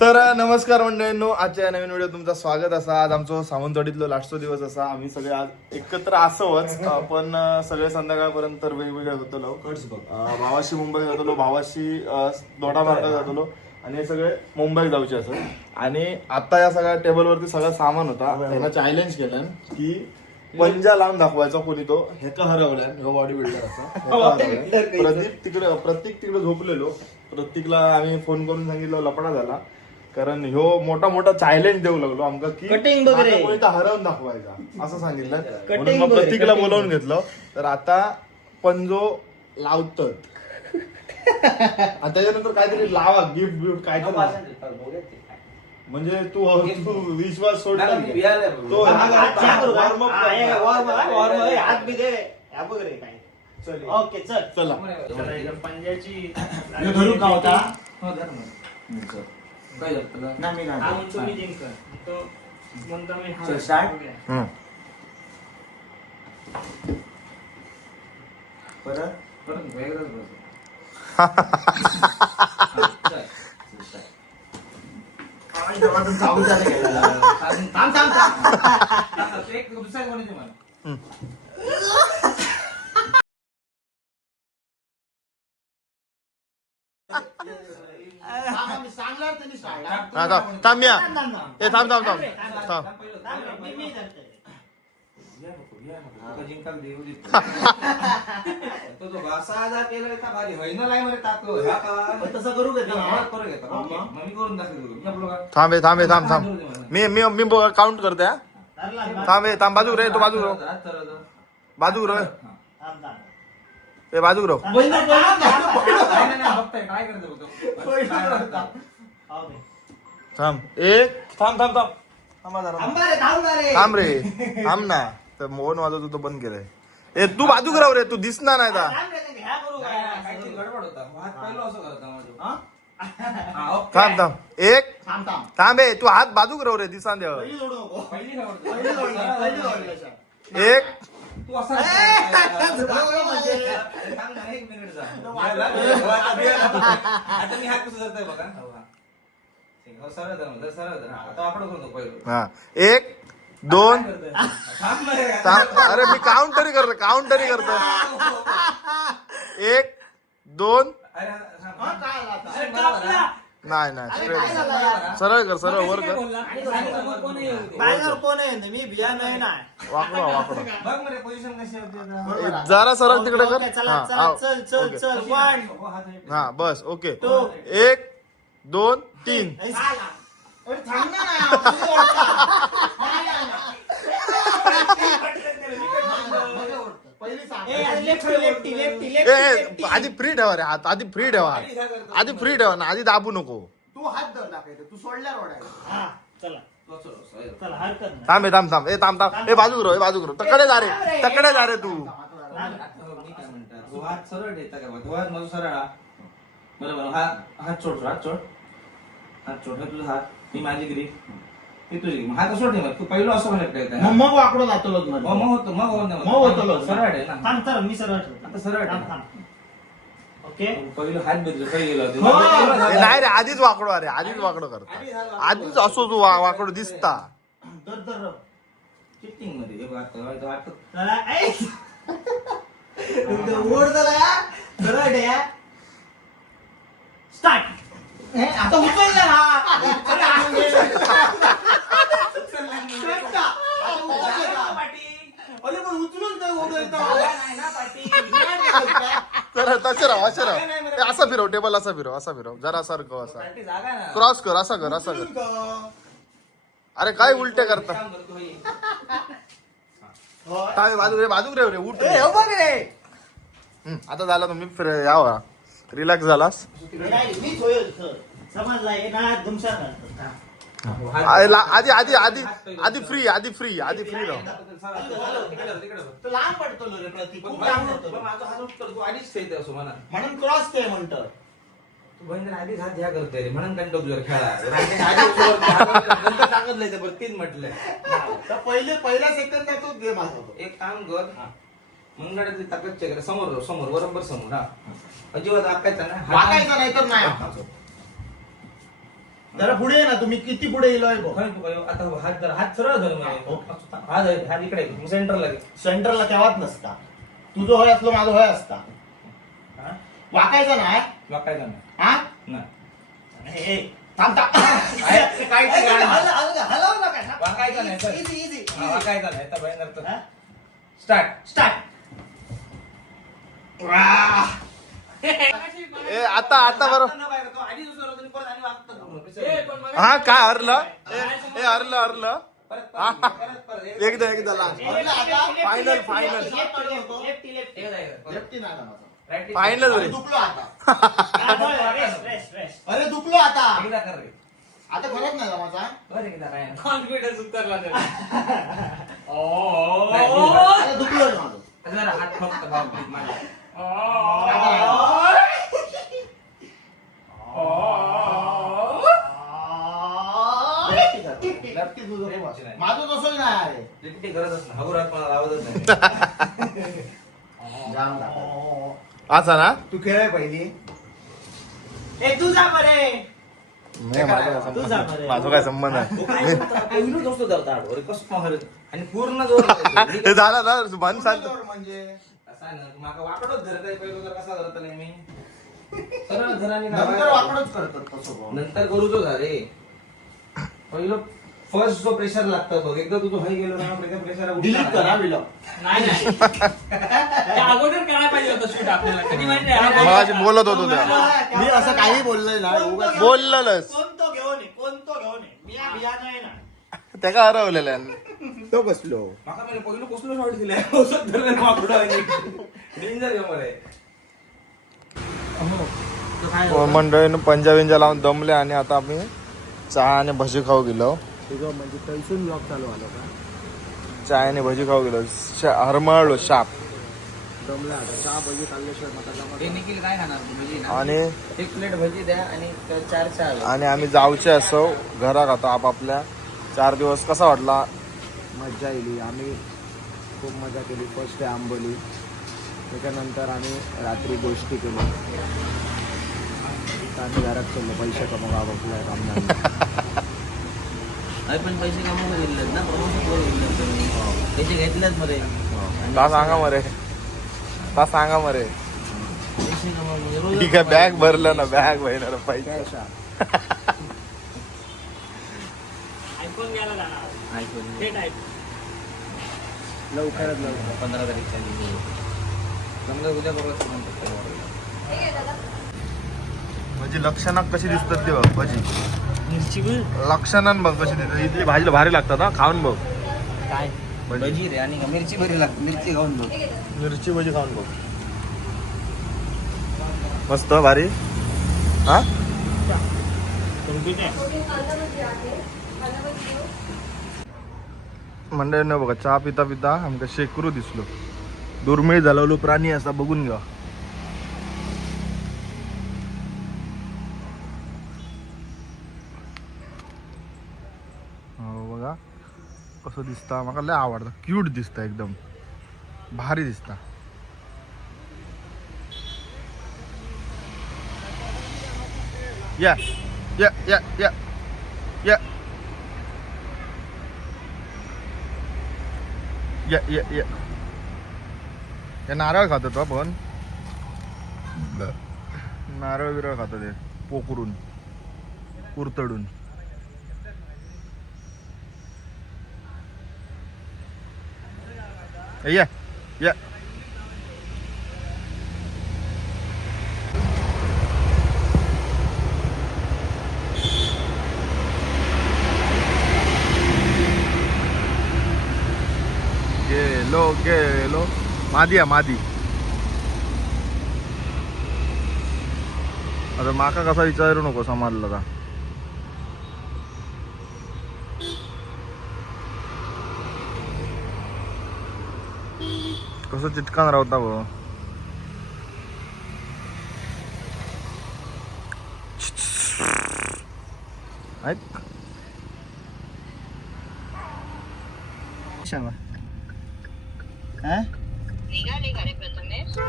तर नमस्कार मंडळींनो आजच्या या नवीन व्हिडिओ तुमचं स्वागत असा. आज आमचं सावंतवाडीतलो लास्टचा दिवस असा. आम्ही सगळे आज एकत्र असवच पण अं, सगळे संध्याकाळपर्यंत तर वेगवेगळे होतो अं, भावाशी मुंबई जातलो भावाशी दोडा मार्ग जातलो. आणि हे सगळे मुंबईत जाऊचे असं. आणि आता या सगळ्या टेबलवरती सगळं सामान होता. त्यांना चॅलेंज केलं की पंजा लावून दाखवायचा कोणी तो. हेका हरवलाय? बॉडी बिल्डर असा. प्रदीप तिकडे प्रत्येक तिकडे झोपलेलो. प्रत्येकला आम्ही फोन करून सांगितलं लपडा झाला कारण ह्यो मोठा मोठा चॅलेंज देऊ लागलो आमका की Cutting बघ रे. आता कोणी तर हरवून दाखवायचा असं सांगितलं म्हणून मग cutting. बोलावून घेतलं तर आता पंजो लावतात आणि त्याच्यानंतर काहीतरी लावा गिफ्ट बिफ्ट काहीतरी म्हणजे तू तू विश्वास सोड तो हात बी दे ह्या बघ रे काय चल. ओके चल चला पंजाची धरू का होता? ना मी हा, नाही मग तुम्ही जिंका. तो म्हणतो मी हा. चल, start. बघूया. हम्म. परत चालू. थांब थांब थांब थांब, आम्ही सांगणार त्यांनी start. हा, थांब थांब या थांब, थांब, थांब. ए थांब थांब थांब थांब, थांब थांब रे, मी- मी धरते. पण तसं करू का थांब ए थांब ए थांब थांब मी मी मी काउंट करते हा. धरला ना? थांब ए थांब बाजू रे तू बाजू रो बाजू रो थांब, थांब. ए बाजू रो बंद कर, बंद कर. हो दे. थांब. एक थांब थांब थांब. थांबा जरा. थांबा रे, थांब ना रे. थांब रे. थांब ना. तर मोहन वाजवतो तो बंद केलंय. ए तू बाजू राव रे तू दिसणार नाही आता थांब रे, ह्या करू काय? हा? थांब थांब. एक. थांब, थांब. थांब ए तू. एक हा एक दोन. थांब अरे मी काउंट तरी करतो काउंट तरी करतो. एक दोन. हा, आता? नाही नाही straight. सरळ कर. सरळ वर कर. बाहेर कोण आहे मी बिया नाही ना. वाकडा वाकडा. जरा सरळ तिकडे कर. ओके, चला हा, चला हा, चल चल ओके. चल वन हा बस ओके. एक दोन तीन. अरे थांब ना. ना, तुम्ही ओळखा. नाही, नाही, नाही. पहिली सांग. ए. आधी फ्री ठेवा रे हात आधी फ्री ठेवा. हात. आधी फ्री ठेवा ना आधी दाबू नको. तू हात धर टाकायचं तू सोडल्या रोडायला हा चला. चला हरकत नाही. थांब ए थांब थांब ए थांब थांब. ए बाजू रो ए बाजू रो तकडे जा रे तकडे जा रे तू. हात सरळ देता का बा? तो हात माझा सरळ हा. बरोबर हा हात सोड हात सोड. हात सोड हा तुझा हात. ही माझी गिरी ही तुझी सोड मग. तू पहिलं असं म्हणत काय मग मग वाकडो जातो लोक मग मग होतं मग होत. मग होतो लोक सरळ आहे ना थांब तर मी सरळ ठेवतो. आता सरळ थांब, आहे. थांब. ओके पहिलं हात बदल पहिलं गेलं हो. नाही रे आधीच वाकडो अरे आधीच वाकडो करता आधीच असो तू वा- वाकडो दिसता मध्ये हे बघ, आता- आता- आता- चला, ऐ. तुमचं ओढ झाला या. सरळ या. स्टार्ट हे, आता उचलला ना अरे, आणून दे. स्टार्ट का? आता उचलला का? अरे, पण उचलून काय ओढायचं? तर तसे राव असे राव ए, असं फिरव टेबल असा फिरव असा फिरव जरा सारखं असा पार्टी जागा ना क्रॉस कर असा कर असा कर? अरे काय उलटे करता हे. काय बाजू रे बाजू रे रे उठ रे. बघ रे. हम्म, आता झाला तुम्ही फिर यावा रिलॅक्स झालास. समजला आधी आधी आधी आधी फ्री आधी फ्री आधी फ्री लांब पडतो रे प्रतीक खूप होतो. म्हणून क्रॉस ते म्हणतं. आधीच हात ह्या रे म्हणून खेळा. बरं तीन म्हटलंय. तर पहिले पहिल्या तो गेम होतो एक काम कर. मंगळाची ताकद चेक कर. समोर राह, समोर बरोबर समोर हा. अजिबात आकायचा ना हात- वागायचं नाही तर नाही जरा पुढे ये ना तुम्ही किती पुढे येलोय? आता हात धर हात सरळ धर हात हात इकडे सेंटरला घे सेंटरला तेव्हाच नसता तुझं होय असलो माझं होय असता हा? वाकायचा नाही वाकायचा नाही हा नाही ए, ए, थांब थांब आहे, काय ते काय? हल- हल- हलव नका. वाकायचा नाही Easy, easy, हा, हा? स्टार्ट. वाह. ए आता आता बरोबर हा काय हरलं? हे हरलं हरलं. एकदा एकदा फायनल फायनल फायनल दुखलो आता अरे दुखलो आता. आता खरंच नाही माझा कॉन्फिडन्स उतरला oh. दुखलो माझं. हात फक्त तुझं खूप असं. माझं तसंच नाही आहे. लिपटी गरजच नाही हवरात मला लावतच नाही. जाम लागलं. असा ना? तू खेळ पहिली. ए तू जा बरे. नाही, माझा काय संबंध माझा काय संबंध आहे. अरे कसं पाहर आणि पूर्ण जोर. हे झालं ना मन शांत. म्हणजे? असा आहे ना, माका वाकडच धरत आहे पहिलं तर कसा धरत नाही मी सरळ नंतर. वाकडच करतात तसं भाऊ. नंतर करू तो रे पहिलं फर्स्ट जो प्रेशर लागतं बघ एकदा तुझं हाय गेलो ना प्रेशर डिलीट करा विलॉग नाही नाही. ते अगोदर करायला पाहिजे होतं शूट आपल्याला. कधी माहिती आहे? मगाशी बोलत होतो त्या. मी असं काही बोललोय ना उगाच. बोललेलंच कोणतो घेऊन ये कोणतो घेऊन ये? मी या बिया नाही ना. त्या का हरवलेलं आहे. तो बसलो. माका पहिले पहिलं कसलं शॉट दिलाय. औषध धरलं माकडं डेंजर गेम रे मंडळीनं पंजा बिंजा लावून दमले आणि आता आम्ही चहा आणि भजी खाऊ गेलो. तुझं म्हणजे ब्लॉग चालू आलो का आणि भजी खाऊ गेलो. शा- हरमळलो शाप. दमला आता. चहा भजी खाल्ल्याशिवाय मला जमत हे निखिल काय खाणार? तू भजी ना? आणि? एक प्लेट भजी द्या आणि त्या चार चहा आणि आम्ही जाऊचे असो घरात आता आपापल्या. चार दिवस कसा वाटला? मज्जा येईल आम्ही खूप मजा केली. First day Amboli. त्याच्यानंतर आम्ही रात्री गोष्टी केली आम्ही घरात चाललो. पैसे कमवू आपापल्या काम अरे पण पैसे कमवून दिलेत ना प्रमोशन करून दिलेत तुम्ही. पैसे घेतलेत का सांगा मरे. का सांगा मरे. पैसे कमवून म्हणजे रोज ठीक आहे बॅग भरलं ना बॅग भरणार पैसे. आयफोन लवकरात लवकर. पंधरा तारीख चालली समजा उद्या परवा म्हणतात म्हणजे लक्षणात कशी दिसतात ते बघ भजी. मिरची बी लक्षणात बघ कशी दिसतात इथली भाजीला भारी लागतात हा. खाऊन बघ. काय? भजी. रे आणि मिरची भरी लागते मिरची खाऊन बघ. मिरची भजी खाऊन बघ. मस्त भारी. हा? तुमची काय मंडळी न बघा चहा पिता पिता आमका शेकरू दिसलो. दुर्मिळ झालेलो प्राणी असा बघून घ्या हो बघा कसं दिसता? मला लय आवडतं. क्यूट दिसतं एकदम. भारी दिसता. या या या या या या या या हे नारळ खातात आपण. नारळ बिरळ खातात हे पोकरून कुरतडून या या गेलो गेलो मादी आहे मादी आता माका कसा विचारू नको समाजला का कसं चिटकान राहता भाऊ?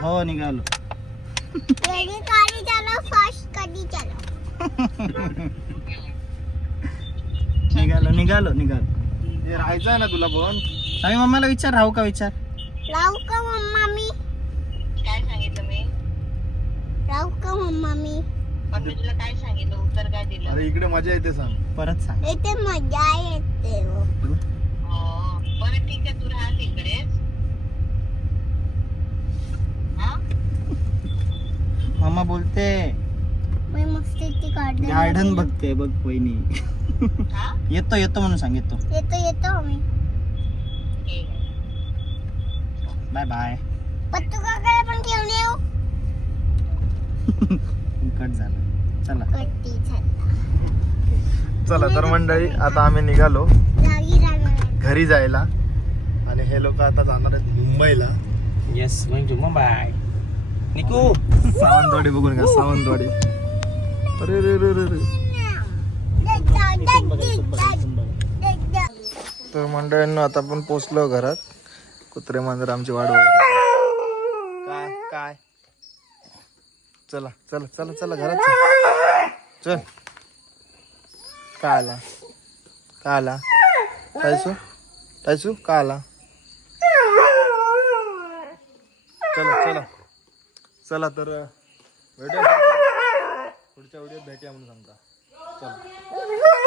हो? निघालो निघालो. निघालो निघालो राहायचं ना तुला पण आम्ही मम्माला विचार राहू का विचार? राहू का मम्मा मी काय सांगितलं मी? राहू का मम्मा मी तुला काय सांगितलं? उत्तर काय दिलं? अरे इकडे मजा येते सांग. परत सांग. इथे मजा येते हो. हो बरं ठीक आहे तू राहा तिकडेच हा? मम्मा बोलते. मी मस्त इथे गार्डन गार्डन बघते बघ वहिनी. हा? येतो येतो म्हणून सांग येतो येतो येतो आम्ही. ठीक आहे. बाय बाय पत्तू काकाला पण घेऊन येऊ. कट झालं. चला. कट्टी चला तर मंडळी आता आम्ही निघालो. घरी जायला. आणि हे लोक आता जाणार आहेत मुंबईला. Yes going to Mumbai Niku! Sawantwadi बघून का सावंतवाडी. अरे रे रे रे रे तर मंडळींना आता आपण पोचलो घरात. कुत्रे मांजर आमची होते. काय काय? चला चला चला चला घरात चल. काय आला काय आला टायसू टायसू काय आला चला चला. चला तर भेटूया पुढच्या व्हिडिओत भेटूया म्हणून सांगता. चला.